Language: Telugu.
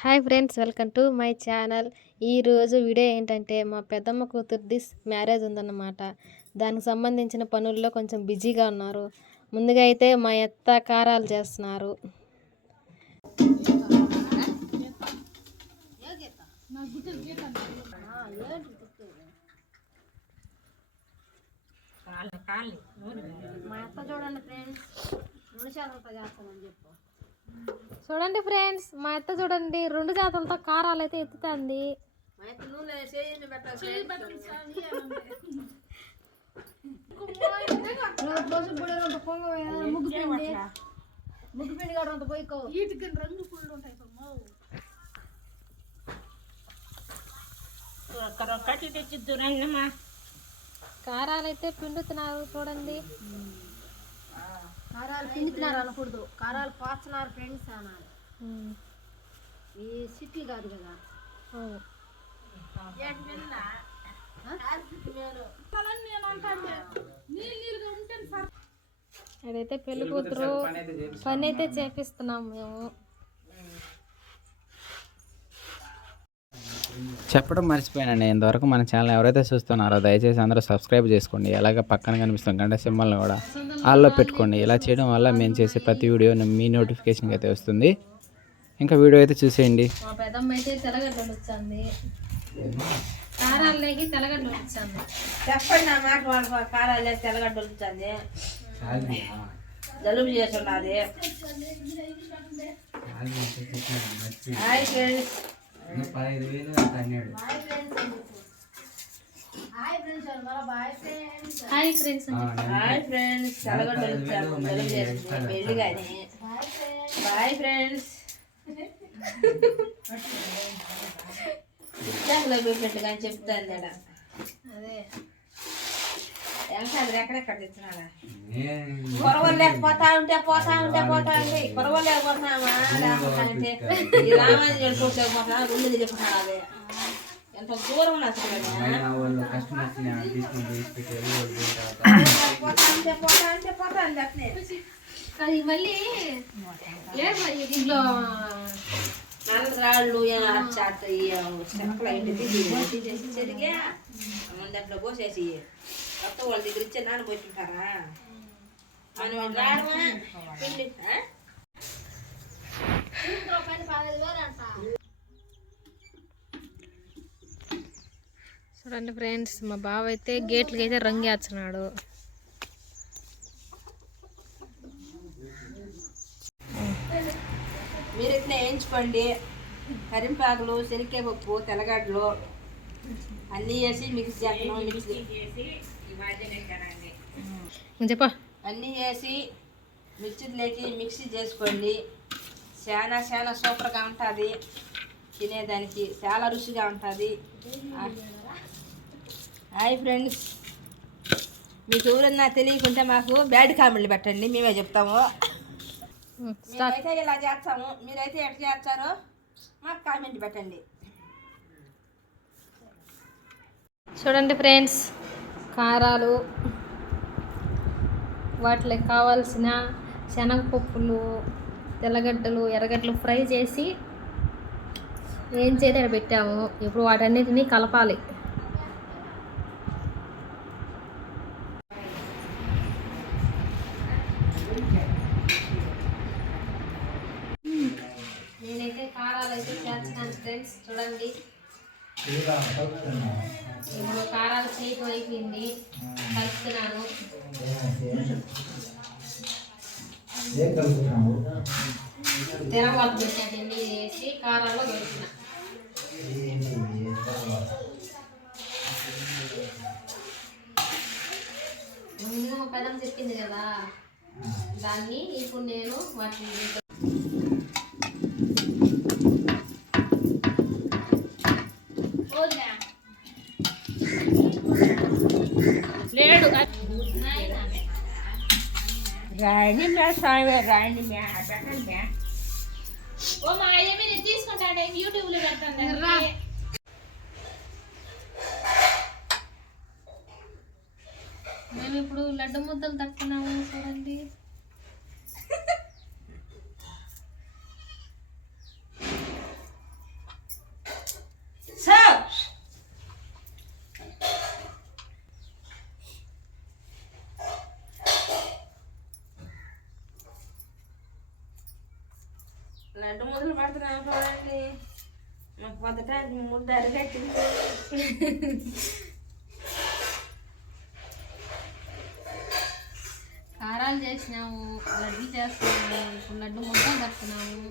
Hi friends welcome to my channel. ఈరోజు వీడియో ఏంటంటే మా పెద్దమ్మ కూతురుది మ్యారేజ్ ఉందన్నమాట. దానికి సంబంధించిన పనుల్లో కొంచెం బిజీగా ఉన్నారు. ముందుగా అయితే మా అత్త కారాలు చేస్తున్నారు. మా అత్త చూడండి ఫ్రెండ్స్ చేస్తామని చెప్పు. చూడండి ఫ్రెండ్స్ మా అత్త చూడండి రెండు జాతలతో కారాలు అయితే ఎత్తుతుంది. ముగ్గు పిండి ముగ్గు పిండి అంత పోయికో రంగమ్మా కారాలు అయితే పిండుతున్నారు చూడండి. కారాలు పిండుతున్నారు అనకూడదు. కారాలు పాస్తున్నారు ఫ్రెండ్స్ అనాలి. ఈ సిటీ కాదు కదా. ఇక్కడైతే పెళ్ళి కూతురు పని అయితే చేపిస్తున్నాం మేము. చెప్పడం మర్చిపోయానండి ఇంతవరకు మన ఛానల్ ఎవరైతే చూస్తున్నారో దయచేసి అందరూ సబ్స్క్రైబ్ చేసుకోండి. అలాగే పక్కన కనిపిస్తున్న గంట సింబల్ని కూడా ఆల్లో పెట్టుకోండి. ఇలా చేయడం వల్ల మేము చేసే ప్రతి వీడియో మీ నోటిఫికేషన్ అయితే వస్తుంది. ఇంకా వీడియో అయితే చూసేయండి. చెప్పండి నా మాట వాళ్ళ కారాలు వేసి తెల్లగడ్డ దొరుకుతుంది జలుబు చేస్తున్నది హాయ్ ఫ్రెండ్స్ హాయ్ ఫ్రెండ్స్ మళ్ళీ bye friends hi friends hi పెళ్ళి కానీ. బాయ్ ఫ్రెండ్స్ కానీ చెప్తాను అదే. కొరవలు లేకపోతా ఉంటే పోతా ఉంటే పోతా ఉంటే కొరవలు లేకపోతున్నామా లేకపోతా ఉంటే ఈ రామాజీ వెళ్ళిపోతా రెండు అదే. ఎంత దూరం పోతా ఉంటే పోతా ఉంటే పోతా అది మళ్ళీ మరి దీంట్లో నల్ల రాళ్ళు చాటాయి చెక్కలు అయింది తీసేసి చెరిగా మన పోసేసి కొత్త వాళ్ళ దగ్గర ఇచ్చే నాన్న పోతుంటారా? మనం రావడమా పిండి చూడండి ఫ్రెండ్స్ మా బావ అయితే గేట్లకి అయితే రంగు వేస్తున్నాడు మీరు ఇట్లా వేయించుకోండి? కరింపాకులు శనక్కాయ పప్పు తెల్లగడ్డలు అన్నీ వేసి మిక్స్ చేస్తాను మిక్స్. చెప్ప. అన్నీ వేసి మిక్సీలోకి మిక్సీ చేసుకోండి. చాలా చాలా సూపర్గా ఉంటుంది. తినేదానికి చాలా రుచిగా ఉంటుంది. Hi friends. మీకు ఎవరన్నా తెలియకుంటే మాకు బ్యాడ్ కామెంట్లు పెట్టండి. మేమే చెప్తాము. మేమైతే ఇలా చేస్తాము? మీరైతే ఎట్లా చేస్తారో మాకు కామెంట్ పెట్టండి. చూడండి ఫ్రెండ్స్ కారాలు వాటికి కావాల్సిన శనగపప్పులు తెల్లగడ్డలు ఎర్రగడ్డలు ఫ్రై చేసి ఏం చేతి పెట్టాము. ఇప్పుడు వాటన్నిటిని కలపాలి నేనైతే కారాలు అయితే చేస్తున్నాను ఫ్రెండ్స్ చూడండి. ఇప్పుడు కారాలు చేయటం అయిపోయింది. కలుపుతున్నాను. తెరవాత పెట్టానండి వేసి కారాల్లో పెట్టిన ముందుగా మా పెద్దమ్మ చెప్పింది కదా దాన్ని ఇప్పుడు నేను వాటిని రాణి మ్యా స్వామి రాణి మ్యా పెట్టండి మ్యా. ఓ మా ఏమి నేను తీసుకుంటాడే యూట్యూబ్లో పెడతాను మేము ఇప్పుడు లడ్డు ముద్దలు తట్టుకున్నాము చూడండి. లడ్డు ముద్దలు పడుతున్నాను చూడండి మాకు పొద్దుటానికి ముద్ద అరిగట్టింది కారాలు చేసినాము లడ్డు చేస్తున్నాము ఇప్పుడు లడ్డు ముద్ద కడుతున్నాము